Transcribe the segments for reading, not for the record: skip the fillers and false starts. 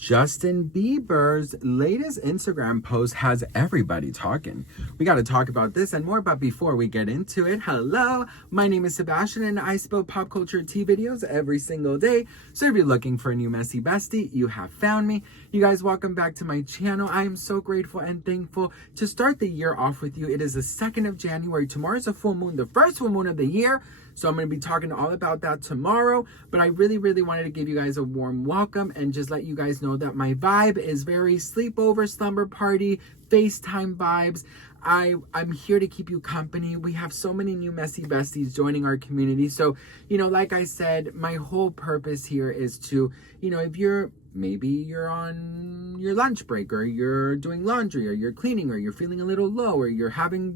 Justin Bieber's latest Instagram post has everybody talking. We got to talk about this and more, but before we get into it, hello, my name is Sebastian and I spill pop culture tea videos every single day. So if you're looking for a new messy bestie, you have found me. You guys, welcome back to my channel. I am so grateful and thankful to start the year off with you. It is the 2nd of January. Tomorrow is a full moon, the first full moon of the year. So I'm going to be talking all about that tomorrow. But I really wanted to give you guys a warm welcome and just let you guys know that my vibe is very sleepover, slumber party, FaceTime vibes. I'm here to keep you company. We have so many new messy besties joining our community. So, like I said, my whole purpose here is to, if maybe you're on your lunch break or you're doing laundry or you're cleaning or you're feeling a little low or you're having,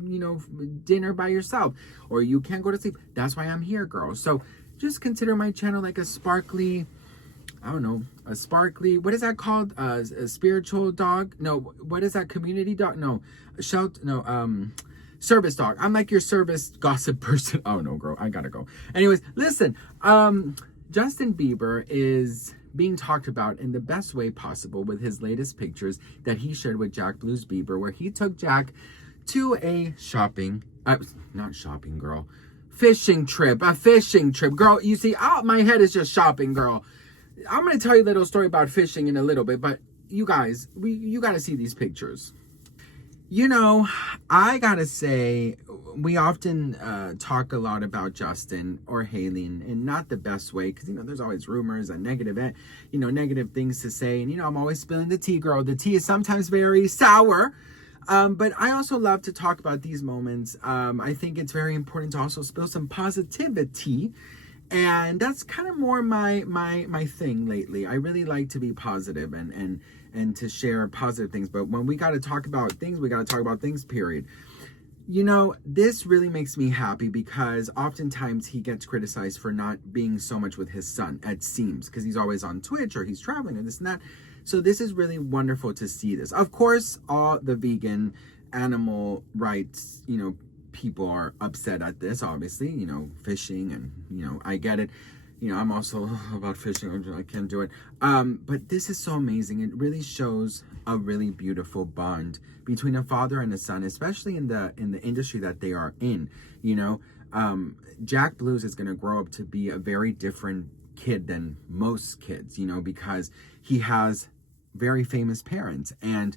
dinner by yourself or you can't go to sleep. That's why I'm here, girl. So just consider my channel like a sparkly, what is that called? A spiritual dog? No, what is that? Community dog? No, service dog. I'm like your service gossip person. Oh no, girl, I gotta go. Anyways, listen, Justin Bieber is being talked about in the best way possible with his latest pictures that he shared with Jack Blues Bieber, where he took Jack to a fishing trip, girl. You see, my head is just shopping, girl. I'm going to tell you a little story about fishing in a little bit, but you guys, you got to see these pictures. I got to say, we often talk a lot about Justin or Hailey in not the best way, because, there's always rumors and negative things to say. And, I'm always spilling the tea, girl. The tea is sometimes very sour. But I also love to talk about these moments. I think it's very important to also spill some positivity. And that's kind of more my thing lately. I really like to be positive and to share positive things. But when we got to talk about things, we got to talk about things, period. This really makes me happy because oftentimes he gets criticized for not being so much with his son, it seems, because he's always on Twitch or he's traveling or this and that. So this is really wonderful to see this. Of course, all the vegan animal rights, people are upset at this, obviously, fishing and, I get it. I'm also about fishing. I can't do it. But this is so amazing. It really shows a really beautiful bond between a father and a son, especially in the industry that they are in. Jack Blues is going to grow up to be a very different kid than most kids, because he has very famous parents and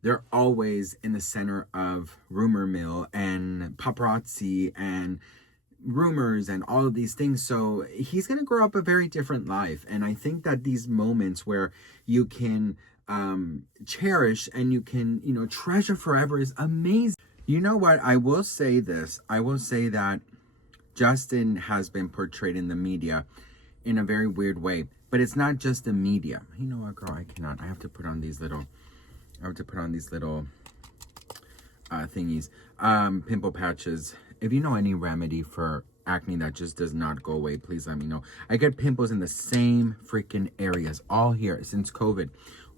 they're always in the center of rumor mill and paparazzi and rumors and all of these things. So he's going to grow up a very different life. And I think that these moments where you can cherish and you can, treasure forever is amazing. You know what? I will say this. I will say that Justin has been portrayed in the media in a very weird way. But it's not just the media. You know what, girl? I cannot. I have to put on these little thingies. Pimple patches. If you know any remedy for acne that just does not go away, please let me know. I get pimples in the same freaking areas all here since COVID.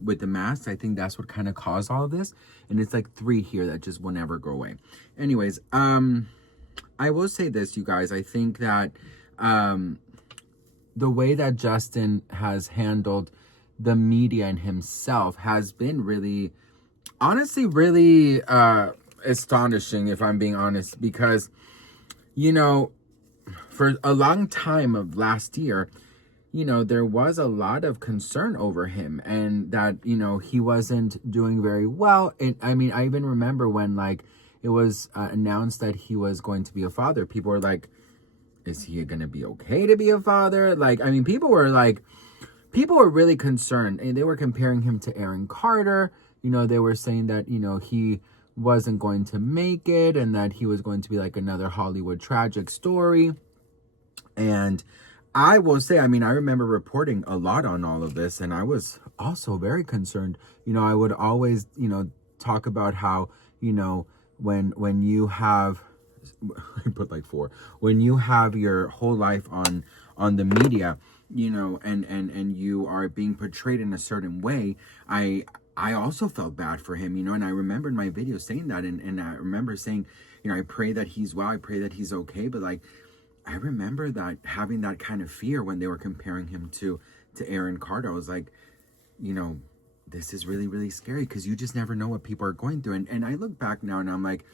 With the mask, I think that's what kind of caused all of this. And it's like 3 here that just will never go away. Anyways, I will say this, you guys. I think that the way that Justin has handled the media and himself has been really, honestly, really astonishing, if I'm being honest, because, for a long time of last year, there was a lot of concern over him and that, he wasn't doing very well. And I mean, I even remember when it was announced that he was going to be a father, people were like, is he going to be okay to be a father? People were really concerned and they were comparing him to Aaron Carter. They were saying that, he wasn't going to make it and that he was going to be like another Hollywood tragic story. And I will say, I remember reporting a lot on all of this and I was also very concerned. I would always, talk about how, when you have, I put 4, when you have your whole life on the media, and you are being portrayed in a certain way, I also felt bad for him, and I remember in my video saying that, and I remember saying, I pray that he's well, I pray that he's okay, but I remember that having that kind of fear when they were comparing him to Aaron Carter. I was like, you know, this is really, really scary because you just never know what people are going through. And I look back now and I'm like,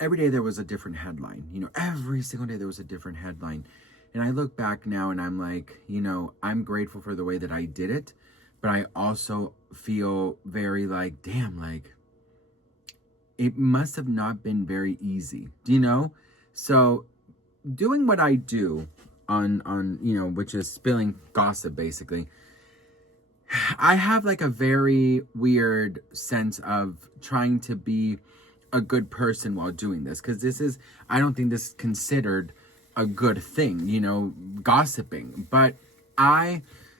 every day there was a different headline. You know, every single day there was a different headline. And I look back now and I'm like, you know, I'm grateful for the way that I did it. But I also feel very like, damn, like, it must have not been very easy, you know? So doing what I do on you know, which is spilling gossip, basically, I have like a very weird sense of trying to be a good person while doing this. Because I don't think this is considered a good thing, you know, gossiping. But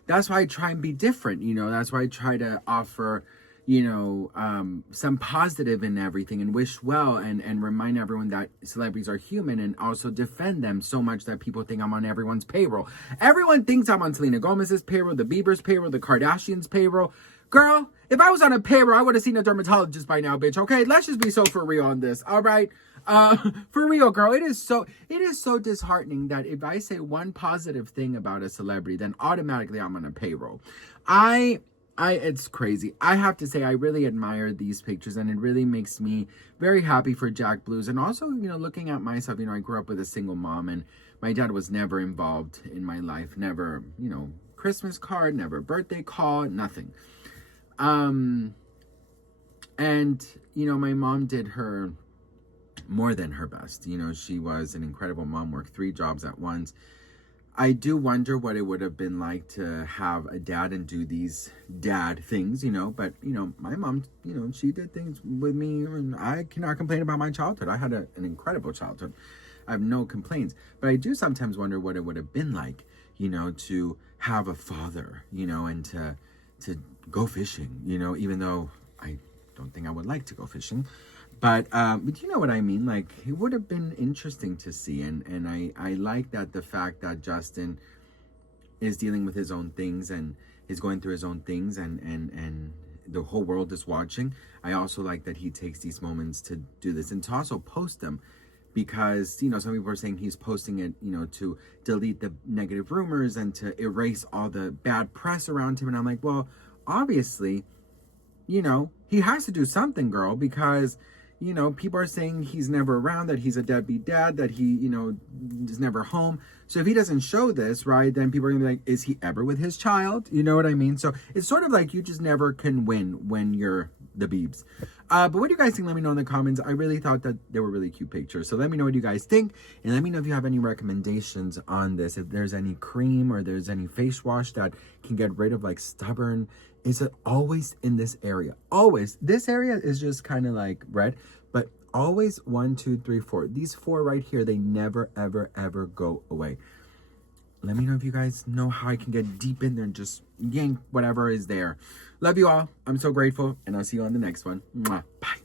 that's why I try and be different, you know, that's why I try to offer, you know, some positive in everything and wish well and remind everyone that celebrities are human and also defend them so much that people think I'm on everyone's payroll. Everyone thinks I'm on Selena Gomez's payroll, the Bieber's payroll, the Kardashians' payroll. Girl, if I was on a payroll, I would have seen a dermatologist by now, bitch. Okay, let's just be so for real on this. All right. For real, girl, it is so disheartening that if I say one positive thing about a celebrity, then automatically I'm on a payroll. It's crazy. I have to say, I really admire these pictures and it really makes me very happy for Jack Blues. And also, you know, looking at myself, you know, I grew up with a single mom and my dad was never involved in my life. Never, you know, Christmas card, never birthday call, nothing. And, you know, my mom did her more than her best. You know, she was an incredible mom, worked 3 jobs at once. I do wonder what it would have been like to have a dad and do these dad things, you know, but, you know, my mom, you know, she did things with me and I cannot complain about my childhood. I had an incredible childhood. I have no complaints, but I do sometimes wonder what it would have been like, you know, to have a father, you know, and to go fishing, you know, even though I don't think I would like to go fishing. But you know what I mean? Like, it would have been interesting to see. And I like that the fact that Justin is dealing with his own things and is going through his own things and the whole world is watching. I also like that he takes these moments to do this and to also post them. Because, you know, some people are saying he's posting it, you know, to delete the negative rumors and to erase all the bad press around him. And I'm like, well, obviously, you know, he has to do something, girl, because, you know, people are saying he's never around, that he's a deadbeat dad, that he, you know, is never home. So if he doesn't show this, right, then people are gonna be like, is he ever with his child? You know what I mean? So it's sort of like you just never can win when you're the Biebs. But what do you guys think? Let me know in the comments. I really thought that they were really cute pictures. So let me know what you guys think. And let me know if you have any recommendations on this. If there's any cream or there's any face wash that can get rid of like stubborn. Is it always in this area? Always. This area is just kind of like red, but always 1, 2, 3, 4. These 4 right here, they never, ever, ever go away. Let me know if you guys know how I can get deep in there and just yank whatever is there. Love you all. I'm so grateful, and I'll see you on the next one. Mwah. Bye.